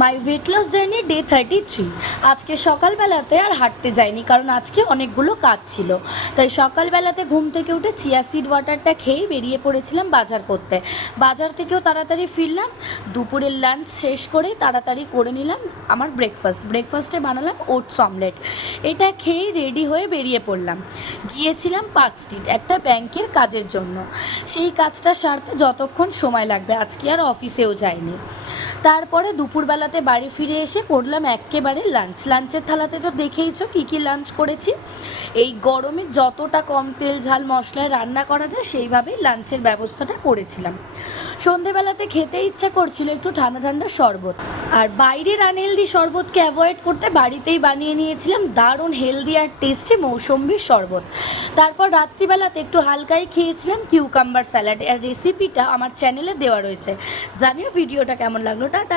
মাই weight loss journey day 33। আজকে সকালবেলাতে আর হাঁটতে যাইনি, কারণ আজকে অনেকগুলো কাজ ছিল। তাই সকালবেলাতে ঘুম থেকে উঠে চিয়া সিড ওয়াটারটা খেয়েই বেরিয়ে পড়েছিলাম বাজার করতে। বাজার থেকেও তাড়াতাড়ি ফিরলাম। দুপুরের লাঞ্চ শেষ করেই তাড়াতাড়ি করে নিলাম আমার ব্রেকফাস্টে বানালাম ওটস অমলেট। এটা খেয়েই রেডি হয়ে বেরিয়ে পড়লাম। গিয়েছিলাম পার্ক স্ট্রিট একটা ব্যাংকের কাজের জন্য। সেই কাজটা সারতে যতক্ষণ সময় লাগবে, আজকে আর অফিসেও যাইনি। তারপরে দুপুরবেলাতে বাড়ি ফিরে এসে করলাম একেবারে লাঞ্চের থালাতে তো দেখেইছো কী কী লাঞ্চ করেছি। এই গরমে যতটা কম তেল ঝাল মশলায় রান্না করা যায় সেইভাবেই লাঞ্চের ব্যবস্থাটা করেছিলাম। সন্ধেবেলাতে খেতে ইচ্ছা করছিল একটু ঠান্ডা ঠান্ডা শরবত, আর বাইরের আনহেলদি শরবতকে অ্যাভয়েড করতে বাড়িতেই বানিয়ে নিয়েছিলাম দারুণ হেলদি আর টেস্টি মৌসম্বির শরবত। তারপর রাত্রিবেলাতে একটু হালকাই খেয়েছিলাম কিউকাম্বার স্যালাড। আর রেসিপিটা আমার চ্যানেলে দেওয়া রয়েছে, জানিও ভিডিওটা কেমন লাগলো। টাটা।